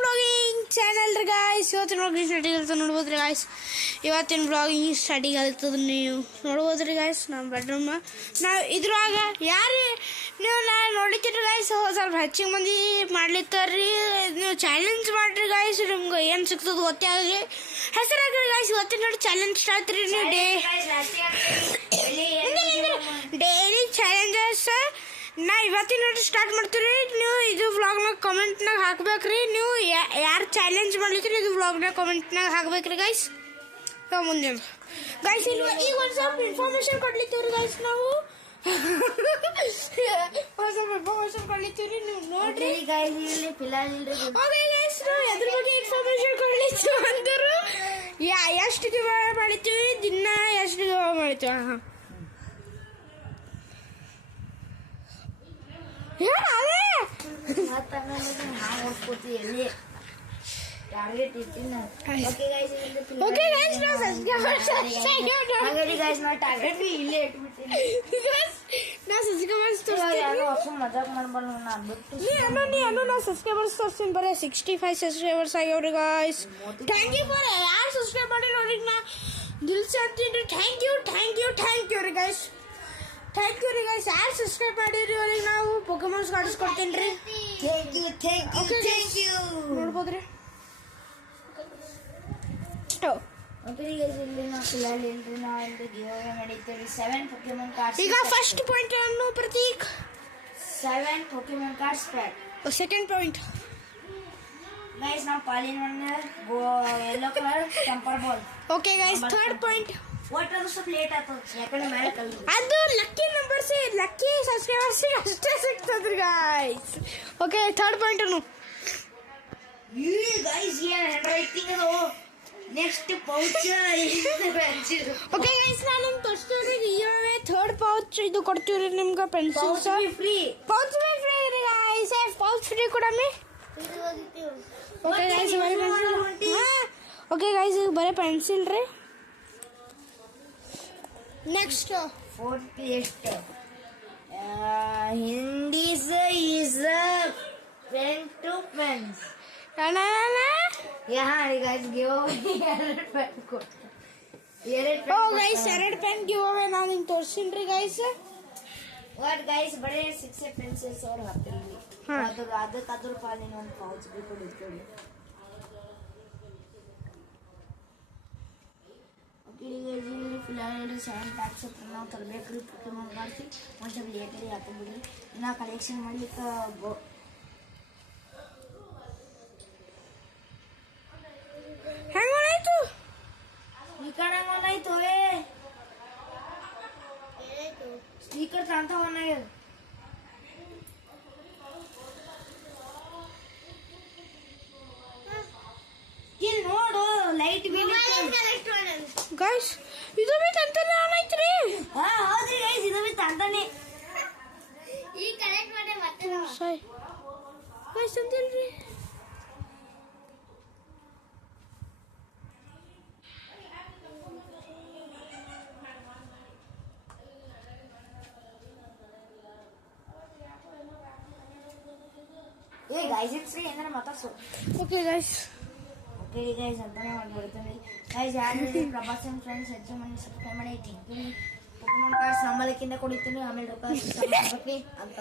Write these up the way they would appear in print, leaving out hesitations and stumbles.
Blogging channel ರೀ guys. ಇವತ್ತಿನ blogging starting ಇರ್ತದೆ ನೋಡ್ಬೋದು ರೀ ಗಾಯ್ಸ್. ಇವತ್ತಿನ ಬ್ಲಾಗಿಂಗ್ ಸ್ಟಾರ್ಟಿಂಗ್ ಆಗ್ತದೆ, ನೀವು ನೋಡ್ಬೋದು ರೀ ಗಾಯ್ಸ್. ನಮ್ಮ ಬೆಡ್ರೂಮ್ ನಾವು ಇದ್ರಾಗ ಯಾರು ನೀವು ನಾನು ನೋಡಿದ್ದೀರಿ ಗಾಯ್ಸ್. ಸ್ವಲ್ಪ ಹೆಚ್ಚಿಗೆ ಮಂದಿ ಮಾಡ್ಲಿತ್ತಾರ್ರಿ. ನೀವು ಚಾಲೆಂಜ್ ಮಾಡಿರಿ ಗಾಯ್ಸ್, ನಿಮ್ಗೆ ಏನು ಸಿಗ್ತದೆ ಗೊತ್ತೇ ಆಗಲಿ. ಹೆಸರು ಹಾಕ್ರಿ ಗಾಯ್ಸ್. ಇವತ್ತಿನ ನೋಡಿ ಚಾಲೆಂಜ್ ಸ್ಟಾರ್ಟ್ ರೀ. ನೀವು ಡೈಲಿ ಚಾಲೆಂಜಸ್ ನಾ ಇವತ್ತಿನ ನೋಡಿ ಸ್ಟಾರ್ಟ್ ಮಾಡ್ತೀವಿ. ನೀವು ಇದು ವ್ಲಾಗ್ನಾಗ ಕಮೆಂಟ್ನಾಗ ಹಾಕ್ಬೇಕ್ರಿ. ನೀವು ಯಾರು ಚಾಲೆಂಜ್ ಮಾಡ್ಲಿತ್ತೀರಿ ಇದು ವ್ಲಾಗ್ನಾಗ ಕಮೆಂಟ್ನಾಗ ಹಾಕ್ಬೇಕ್ರಿ ಗಾಯ್ಸ್. ಮುಂದೆ ಗಾಯ್ಸ್ ಈಗ ಒಂದು ಸ್ವಲ್ಪ ಇನ್ಫಾರ್ಮೇಶನ್ ಕೊಡ್ಲಿತ್ತೀವ್ರಿ ಗಾಯ್ಸ್. ನಾವು ಸ್ವಲ್ಪ ಇನ್ಫಾರ್ಮೇಶನ್ ಕೊಡ್ಲಿತ್ತೀವ್ರಿ, ನೀವು ನೋಡ್ರಿ ಗಾಯ್ಸ್. ಓಕೆ ಗಾಯ್ಸ್, ನಾವು ಎದ್ರ ಬಗ್ಗೆ ಇನ್ಫಾರ್ಮೇಶನ್ ಕೊಡ್ಲಿತ್ತೀವಿ ಅಂದರು ಎಷ್ಟು ದಿನ ಮಾಡಿರ್ತೀವಿ, ದಿನ ಎಷ್ಟು ದಿನ ಮಾಡ್ತೀವಿ. ಹಾಂ ತೋರಿಸ್ತೀನಿ. ಬರೀ 65 ಸಬ್ಸ್ಕ್ರೈಬರ್ಸ್ ಆಗ್ಯಾವ್ರಿ ಗಾಯ್ಸ್. ಥ್ಯಾಂಕ್ ಯು ಫಾರ್ ಯಾರು ಸಬ್ಸ್ಕ್ರೈಬ್ ಮಾಡಿ ನೋಡ್ರಿ. ನಾ ದಿಲ್ಸ್ ಅಂತೀನಿ. ಥ್ಯಾಂಕ್ ಯು ರೀ ಗಾಯ್ಸ್. ಥ್ಯಾಂಕ್ ಯು ರೀ ಗಾಯ್ಸ್. ಯಾರು ಸಬ್ಸ್ಕ್ರೈಬ್ ಮಾಡಿರಿ ಅವ್ರಿಗೆ ನಾವು ಪೋಕೆಮಾನ್ಸ್ ಕಾಡಿಸ್ಕೊಡ್ತೀನಿ ರೀ. ನೋಡ್ಬೋದ್ರಿ. ಈಗ ಫಸ್ಟ್ ಪಾಯಿಂಟ್ ಅನ್ನು Prateek 7 Pokemon cards pack. Second point guys now Palin one yellow color temper ball. Okay guys, third point what are the plate ato yakane mere kallu adu lucky numbers lucky subscribers ಅಷ್ಟೇ ಸಿಗ್ತದ್ರಿ guys. Okay, third point ಅನ್ನು guys ಏನ್ handwriting ಅದು next pouch okay guys, ನಾನು ತೋರಿಸ್ತೀನಿ. ಇವಾಗೆ third pouch ಇದು ಕೊಡ್ತೀವಿ ನಿಮ್ಗೆ ಪೆನ್ಸಿಲ್ಸ್ ಫ್ರೀ. ಪೌಚ್ ಫ್ರೀ ರೀ guys. ಪೌಚ್ ಫ್ರೀ ಕೊಡಮ್ಮಿ. ಓಕೆ ಗೈಸ್, ಬರೀ ಪೆನ್ಸಿಲ್. ಓಕೆ ಗೈಸ್, ಬರೀ ಪೆನ್ಸಿಲ್ ರೀ. Next fourth list Hindi is pen to pens. यहाँ guys give ಎರಡು pen ಕೊಡ್ತಾರೆ. ಓ ಗೈಸ್, ಎರಡು ಪೆನ್ ಗಿವ್ ಅವೇ ನಾನು ನಿಮ್ಗೆ ತೋರಿಸ್ತೀನಿ ರೀ ಗೈಸ್. what guys ಬರೀ 6 ಪೆನ್ಸಿಲ್ಸ್ ಅವ್ರು ಹಾಕ್ತಿರ್ಲಿ. ಅದಕ್ಕಾದ್ರೂ ಪಾಲಿನ ಒಂದು ಪೌಚ್ ಬೇಕು ಇಟ್ಕೊಳ್ಳಿ. ಓಕೆ ಇಲ್ಲಿ ಫಿಲಹಾಲ್ 7 ಪ್ಯಾಕ್ಸ್ ಹತ್ರ ನಾವು ತರಬೇಕ್ರಿ. ಪೋಕೆಮಾನ್ ಕಾರ್ಡ್ಸ್ ಒಂದು ಸ್ವಲ್ಪ ಲೇಟಲ್ಲಿ ಹಾಕೊಂಡ್ಬಿಡಿ. ಇನ್ನು ಕಲೆಕ್ಷನ್ ಮಾಡ್ಲಿಕ್ಕೆ ಹೆಂಗಾಯ್ತು ಈ ಕಡೆ ಏನಾಯ್ತು ಸ್ಪೀಕರ್ ತಾಂತ ಹೋಗ್ಯಾರ. ಇಲ್ಲಿ ನೋಡು ಲೈಟ್ ಬಿಲ್ ಗೈಸ್. ಇದು ಬಿ ತಂತಾನೆ ಆನೈತ್ರಿ. ಹೌದ್ರಿ ಗೈಸ್, ಇದು ಬಿ ತಂತಾನೆ. ಈ ಕನೆಕ್ಟ್ ಮಾಡಿ ಮತ್ತೆ ಸರಿ ಗೈಸ್ ಅಂತಿಲ್ರಿ. ಗೈಸ್ ಇಟ್ಸ್ ಫ್ರೀ ಏನಾರ ಮಾತಾಡ್ಸು. Okay guys. ಓಕೆ ಗೈಸ್, ಅಂತಾನೆ ಮಾಡ್ಬಿಡ್ತೀನಿ ಗೈಸ್. ಯಾರು ಪ್ರಭಾಸನ್ ಫ್ರೆಂಡ್ಸ್ ಹೆಚ್ಚು ಮಂದಿ ಸಬ್ಸ್ಕ್ರೈಬ್ ಮಾಡಿ ತಿಂತೀನಿ. ಪೋಕೆಮಾನ್ ಕಾರ್ಡ್ಸ್ ನಂಬಲಕ್ಕಿಂತ ಕೊಡಿತೀನಿ, ಆಮೇಲೆ ರೊಕ್ಕ ಹಾಕಿ ಅಂತ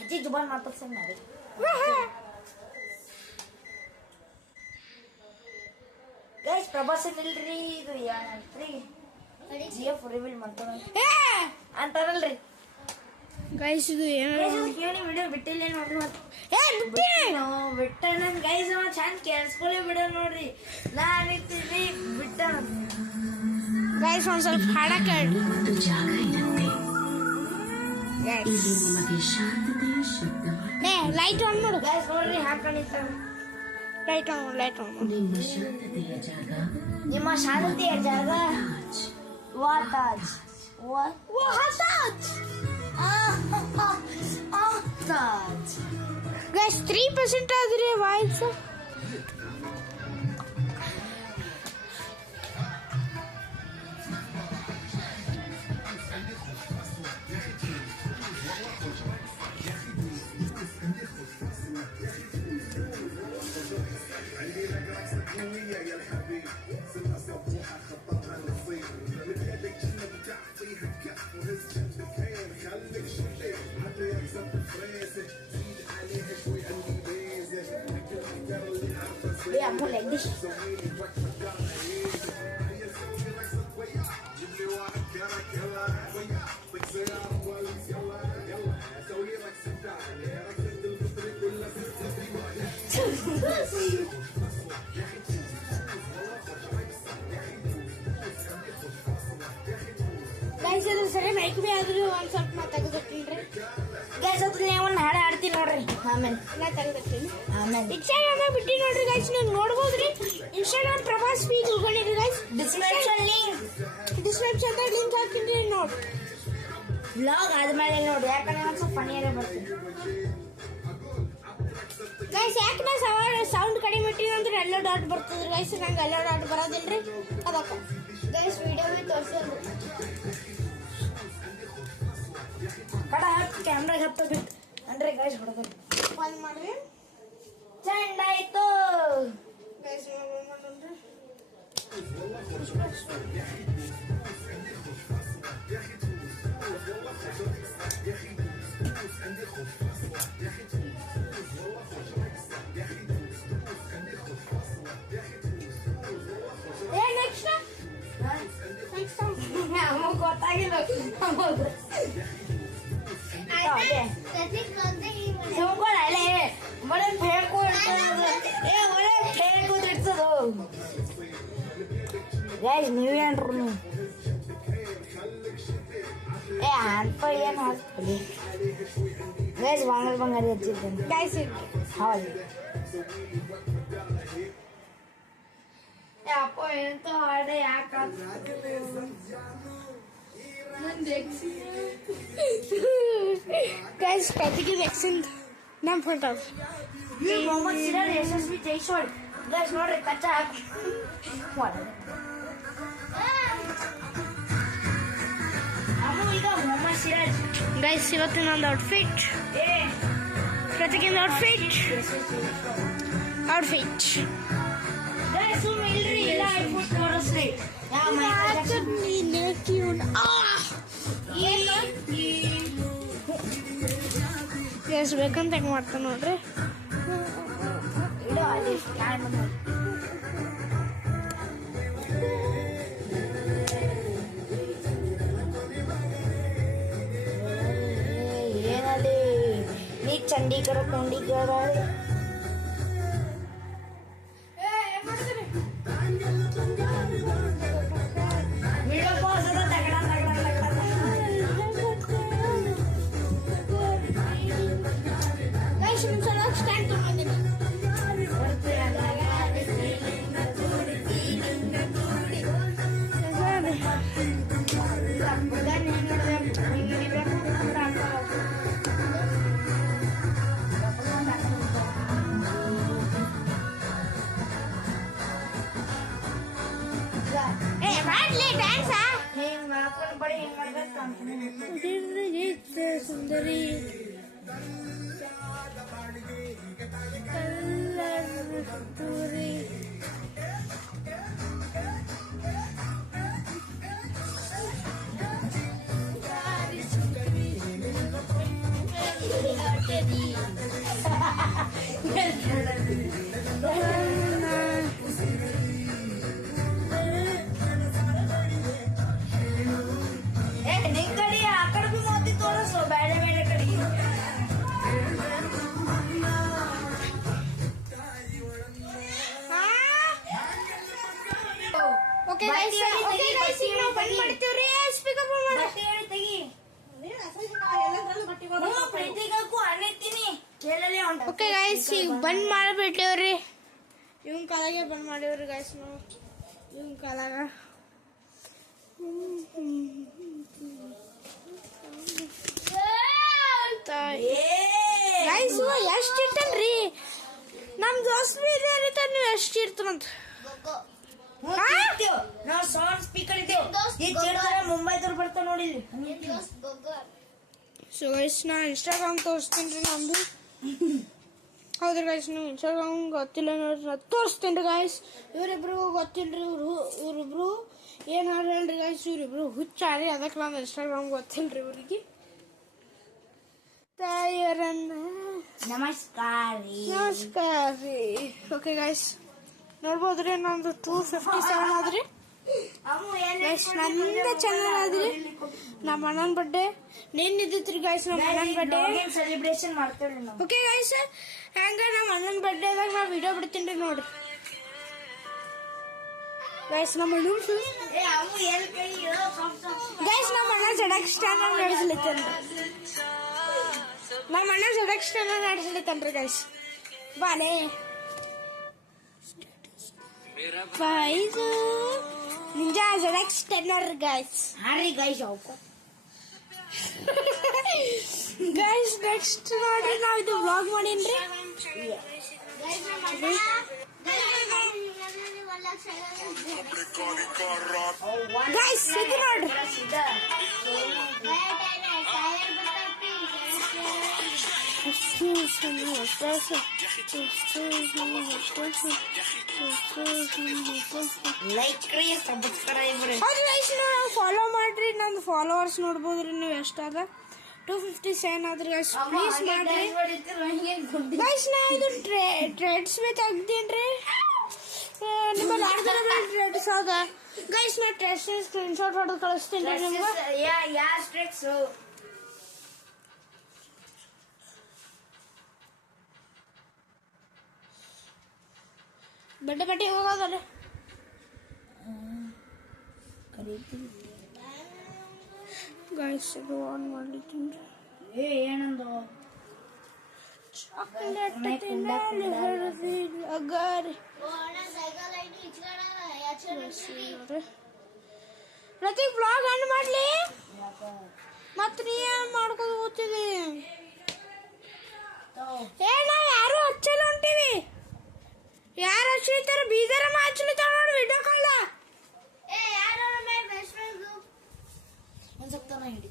ಅಜ್ಜಿ ಜುಬಾನ್ ಮಾತಾಡ್ಸಂಗ್ ಮಾಡಿ. ಗೈಸ್ ಪ್ರಭಾಸನ್ ಇಲ್ರಿ, ಇದು ಯಾನ್ರಿ GF ರಿವೀಲ್ ಮಾಡ್ತಾರ ಅಂತಾರಲ್ರಿ ಗೈಸ್. ಇದು ಏನು ಕೇಳಿ ವಿಡಿಯೋ ಬಿಟ್ಟಿಲ್ಲ ನೋಡ್ರಿ. ಮತ್ತೆ ಬಿಟ್ಟ ನನ್ ಗೈಸ್ ಚಂದ ಕೇಳಿಸ್ಕೊಳ್ಳಿ ವಿಡಿಯೋ ನೋಡ್ರಿ. ನಾನು ಬಿಟ್ಟ ಗೈಸ್ ಒಂದು ಸ್ವಲ್ಪ ಹಾಡಕ್ಕೆ ಲೈಟ್ ಆನ್ ಮಾಡು ಗೈಸ್. ನೋಡ್ರಿ ಹಾಕೊಂಡಿತ್ತ ಲೈಟ್ ಆನ್ ಮಾಡು. ನಿಮ್ಮ ಶಾಂತಿಯ ಜಾಗ ವಾತಾಜ್ ಗೈಸ್ 3% ಆದ್ರಿ voice. Yeah, I'm like this. Guys ಅದು ಸರಿ ಮೈಕ್ ಬಿ ಆದ್ರೂ ಒಂದು ಸ್ವಲ್ಪ ನಾ ತೆಗೆದಿಟ್ಟಿನ್ರಿ. ಗೈಸ್ ಅದ್ರ ಒಂದು ಹಾಡು ಹಾಡ್ತೀನಿ ನೋಡ್ರಿ ಆಮೇಲೆ ನಾ ತೆಗೆದಿಟ್ಟಿನಿ. ಆಮೇಲೆ ಇನ್ಸ್ಟಾಗ್ರಾಮ್ನಾಗ ಬಿಟ್ಟು ನೋಡ್ರಿ ಗೈಸ್, ನೀವು ನೋಡ್ಬೋದ್ರಿ. ಇನ್ಸ್ಟಾಗ್ರಾಮ್ ಪ್ರಭಾಸ್ ಬಿ ತಿಳ್ಕೊಂಡಿರಿ ಗೈಸ್. ಡಿಸ್ಕ್ರಿಪ್ಷನ್ ಲಿಂಕ್ ಡಿಸ್ಕ್ರಿಪ್ಷನ್ದಾಗ ಲಿಂಕ್ ಹಾಕಿನ್ರಿ ನೋಡಿ. ಬ್ಲಾಗ್ ಆದ್ಮೇಲೆ ನೋಡಿ, ಯಾಕಂದ್ರೆ ಒಂದು ಸ್ವಲ್ಪ ಫನಿಯರೇ ಬರ್ತೀನಿ. ಗೈಸ್ ಯಾಕೆ ನಾ ಸೌಂಡ್ ಕಡಿಮೆ ಇಟ್ಟಿನಿ ಅಂದ್ರೆ ಎಲ್ಲ ಡಾಟ್ ಬರ್ತದ್ರಿ ಗೈಸ್. ನಂಗೆ ಎಲ್ಲ ಡಾಟ್ ಬರೋದಿಲ್ರಿ, ಅದಕ್ಕೆ ಗೈಸ್ ವಿಡಿಯೋ ತೋರಿಸೋದು ಕಡ ಹಾಕಿ ಕ್ಯಾಮ್ರಾಗ ಹತ್ತೋದು ಅಂದ್ರೆ ಗೈಸ್ ಹೊಡೆದು ಬಂದ್ ಮಾಡ್ರಿ ಚೆಂದ ಆಯ್ತು. ಗೈಸ್ ನೋಡ್ರಿ. ನೆಕ್ಸ್ಟ್ ನಮಗೆ ಗೊತ್ತಾಗಿಲ್ಲ ನಮಗೆ ಅಲ್ಲೇ ಒಳ್ಳೆ ಫೇಕು ಇರ್ತದೆ. ಒಳ್ಳೆ ಫೇಕು ಇರ್ತದು. ಗೈಸ್ ನೀವೇನ್ರು ನೀವು ಅನ್ಪ ಏನು ಹಾಕ್ತೀವಿ ಗೈಸ್ ಬಂಗಾರಿ ಹಚ್ಚಿದ್ದೇನೆ ಗೈಸ್ ಹೌದು. ಅಪ್ಪ ಎಂತ ಹಾಡೆ ಯಾಕೆ ಗೈಸ್ ಕತ್ತಿಗೆ ವ್ಯಾಕ್ಸಿನ್ ನಮ್ಮ ಫೋಟೋ ಮೊಹಮ್ಮದ್ ಸಿರಾಜ್ ಯಶಸ್ವಿ ಜೈಸ್ವಾಲ್ ಗೈಸ್ ನೋಡ್ರಿ ಕಚ್ಚಾ ಹಾಕಿ ಅಮ್ಮ ಈಗ ಮೊಹಮ್ಮದ್ ಸಿರಾಜ್ ಗೈಸ್ ಇವತ್ತು ನಂದು ಔಟ್ಫಿಟ್, ಪ್ರತಿಗಿಂದ ಔಟ್ಫಿಟ್ ಗೈಸ್ ಸುಮ್ಮನೆ ಇಲ್ರಿ ಇಲ್ಲ ಐಫೋನ್ ತೋರಿಸ್ರಿ. ಎಷ್ಟು ಬೇಕಂತ ಹೆಂಗೆ ಮಾಡ್ತಾನೆ ನೋಡ್ರಿ. ಇಡೋ ಅಲ್ಲಿ ಟೈಮ್ ಏನಲ್ಲಿ ನೀ ಚಂಡೀಗಢ ಕೊಂಡೀಗಢ ಸುಂದರಿ ಓಕೆ ಗೈಸ್ ಈಗ ನಾವು ಬಂದ್ ಮಾಡ್ತೀವ್ರಿ. ಸ್ಪೀಕರ್ ಓಕೆ ಗೈಸ್ ಈಗ ಬಂದ್ ಮಾಡ್ಬಿಟ್ಟೇವ್ರಿ. ಇವನ್ ಕಾಲಾಗೆ ಬಂದ್ ಮಾಡೇವ್ರಿ ಗೈಸ್ ನಾವು. ಇವನ್ ಕಾಲಾಗ ಗೈಸ್ ಎಷ್ಟು ಇಟ್ಟನ್ರಿ ನಮ್ ದೋಸ್ತ್ ಬಿ ಇದೆ, ನೀವು ಎಷ್ಟು ಇರ್ತಂತ ನಾವು ಸೌಂಡ್ ಸ್ಪೀಕರ್ ಇದ್ದೇವೆ. ಈ ಚೇರ್ದಾರ ಮುಂಬೈದವ್ರು ಬರ್ತಾವ ನೋಡಿ. ಸೊ ಗೈಸ್ ನಾ ಇನ್ಸ್ಟಾಗ್ರಾಮ್ ತೋರಿಸ್ತೀನಿ ರೀ ನಮ್ದು. ಹೌದ್ರಿ ಗಾಯ್ಸ್ ನೀವು ಇನ್ಸ್ಟಾಗ್ರಾಮ್ ಗೊತ್ತಿಲ್ಲ ನೋಡ್ರಿ ನಾ ತೋರಿಸ್ತೇನೆ ರೀ ಗಾಯ್ಸ್. ಇವರಿಬ್ರಿಗೂ ಗೊತ್ತಿಲ್ಲ ರೀ ಇವರಿಬ್ರು ಏನು ಹೇಳ್ರಿ ಗಾಯ್ಸ್. ಇವರಿಬ್ರು ಹುಚ್ಚಾರಿ ಅದಕ್ಕೆ ನಾನು ಇನ್ಸ್ಟಾಗ್ರಾಮ್ ಗೊತ್ತಿಲ್ಲ ರೀ ಇವ್ರಿಗೆ. ತಾಯಿಯರನ್ನ ನಮಸ್ಕಾರ ರೀ. ಓಕೆ ಗಾಯ್ಸ್ ನೋಡ್ಬೋದ್ರಿ ನಂದು 257 ಆದ್ರಿ ಗೈಸ್. ನಂದ ಚಾನಲ್ ಆದ್ರಿ. ನಮ್ಮ ಅಣ್ಣನ ಬಡ್ಡೆ ನೆನ್ನಿದ್ದಿತ್ರಿ ಗಾಯ್ಸ್. ನಮ್ಮ ಅಣ್ಣನ ಬಡ್ಡೆ ಸೆಲೆಬ್ರೇಷನ್ ಮಾಡ್ತೇವ್ರಿ ನಾವು. ಓಕೆ ಗೈಸ್ ಹಂಗ ನಮ್ಮ ಅಣ್ಣನ ಬಡ್ಡೆದಾಗ ನಾ ವಿಡಿಯೋ ಬಿಡ್ತೀನಿ ರೀ ನೋಡ್ರಿ ಗೈಸ್. ನಮ್ಮ ಅಣ್ಣ ಗೈಸ್ ನಮ್ಮ ಅಣ್ಣ ಜಡಕ್ ಸ್ಟ್ಯಾಂಡ್ ನಡೆಸಲಿತ್ತೇನ್ರಿ. ನಮ್ಮ ಅಣ್ಣ ಜಡಕ್ ಸ್ಟ್ಯಾಂಡ್ ನಡೆಸಲಿತ್ತನ್ರಿ ಗೈಸ್. ಬಾಲೆ ನಿಂಜಾ ಜಡಕ್ ಸ್ಟ್ಯಾಂಡರ್ ಗೈಸ್. ಹಾರಿ ಗೈಸ್ ಗೈಸ್ ನೆಕ್ಸ್ಟ್ ನೋಡ್ರಿ ನಾವ್ ಇದು ವ್ಲಾಗ್ ಮಾಡೀನ್ರಿ. ಗೈಸ್ ಇದು ನೋಡ್ರಿ ಲೈಕ್ ರೀ ಸಬ್ಸ್ಕ್ರೈಬ್ ರೀ. ಹೌದು ಗೈಸ್ ನೀವು ಫಾಲೋ ಮಾಡ್ರಿ. ನಂದು ಫಾಲೋವರ್ಸ್ ನೋಡ್ಬೋದ್ರಿ ನೀವು ಎಷ್ಟಾದ 257 ಆದ್ರಿ ಗೈಸ್. ಪ್ಲೀಸ್ ಮಾಡ್ರಿ ಗೈಸ್. ನಾ ಇದು ಟ್ರೇಡ್ಸ್ ಬಿ ತೆಗ್ದೀನ್ರಿ. ನಿಮ್ಮಲ್ಲಿ ಟ್ರೇಡ್ಸ್ ಹೌದ ಗೈಸ್. ನಾ ಟ್ರೇಡ್ಸ್ ಸ್ಕ್ರೀನ್ ಶಾಟ್ ಹೊಡೆದು ಕಳಿಸ್ತೀನಿ ರೀ ನಿಮ್ಗೆ. ಯಾ ಸ್ಟ್ರಿಕ್ಸ್ ಬಡ್ಡೆ ಹೋಗೋದಲ್ಲ ಗೈಸ್. ಇದು ಆನ್ ಮಾಡ್ಲಿದ್ದೀನಿ. ಏನಂದು ಚಾಕ್ಲೇಟ್ ತಿನ್ನಲು ಅಗಾರಿ ಪ್ರತೀಕ್ ಬ್ಲಾಗ್ ಎಂಡ್ ಮಾಡ್ಲಿ ಮತ್ ನೀ ಏನ್ ಮಾಡ್ಕೊಂಡು ಹೋಗ್ತಿದಿ? ನಾವ್ ಯಾರು ಹಚ್ಚಲ್ಲ ಹೊಂಟಿವಿ. ಯಾರು ಹಚ್ಚಲಿತ್ತಾರ ಬೀದರಮ್ಮ ಹಚ್ಚಲಿತ್ತಾರ ನೋಡಿ ವಿಡಿಯೋ ಕಾಲ. ಅನ್ಸಕ್ತಾನ ಹಿಡಿ.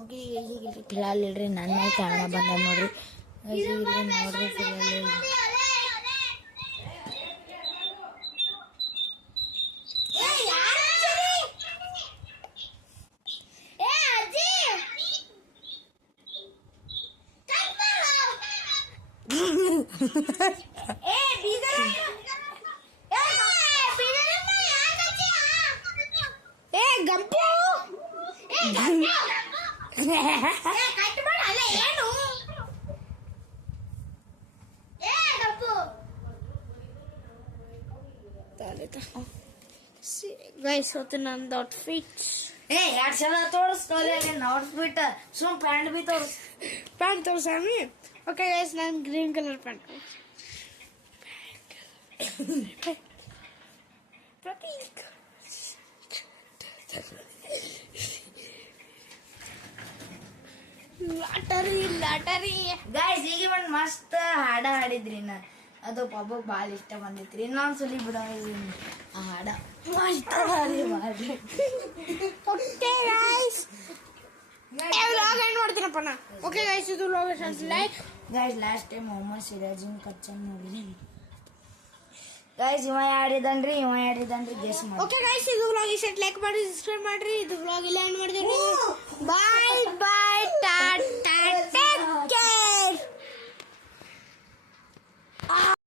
ಓಕೆ ಈಗ ಫಿಲಾಲ್ ಇಲ್ರಿ ನನ್ನ ಮೇಲೆ ಕಾರಣ ಬಂದ ನೋಡ್ರಿ. ನೋಡ್ರಿ ಫಿಲಾಲ್ ಗಂಪು ಗೈಸ್ ಹೊತ್ತು ನಂದು ಔಟ್ಫಿಟ್ 2 ಸಲ ತೋರಿಸ್ತೋಲೆ ಔಟ್ಫಿಟ್. ಸುಮ್ ಪ್ಯಾಂಟ್ ಬಿ ಪ್ಯಾಂಟ್ ತೋರ್ಸಾಮಿ. ಓಕೆ ಗೈಸ್ ನಾನು green colour pant. Prateek lottery guys ಈಗ ಒಂದು ಮಸ್ತ್ ಹಾಡ ಹಾಡಿದ್ರಿ ನಾ. ಅದು ಪಾಪ ಭಾಳ ಇಷ್ಟ ಬಂದಿತ್ರಿ. ಇನ್ನೊಂದ್ಸಲಿ ಬಿಡ ಆ ಹಾಡ ಮಸ್ತ್ ಹಾಡಿ ಮಾಡ್ರಿ. ಓಕೆ ಗೈಸ್ ವ್ಲಾಗ್ ಎಂಡ್ ಮಾಡ್ತೀನಪ್ಪ ನಾ. ಓಕೆ ಗೈಸ್ ಇದು vlog like guys last time Mohammed ಸಿರಾಜಿನ್ ಕಚ್ಚನ್ ನೋಡಿದ್ರಿ ಗೈಸ್. ಇವ ಯಾರಿದನ್ರಿ ಗೆಸ್ ಮಾಡಿ. ಓಕೆ ಗೈಸ್ ಇದು ವ್ಲಾಗ್ ಇಷ್ಟ ಲೈಕ್ ಮಾಡಿ ಸಬ್ಸ್ಕ್ರೈಬ್ ಮಾಡ್ರಿ. ಇದು ವ್ಲಾಗ್ ಇಲ್ಲ ಎಂಡ್ ಮಾಡ್ತೀವಿ. Bye bye tata take care.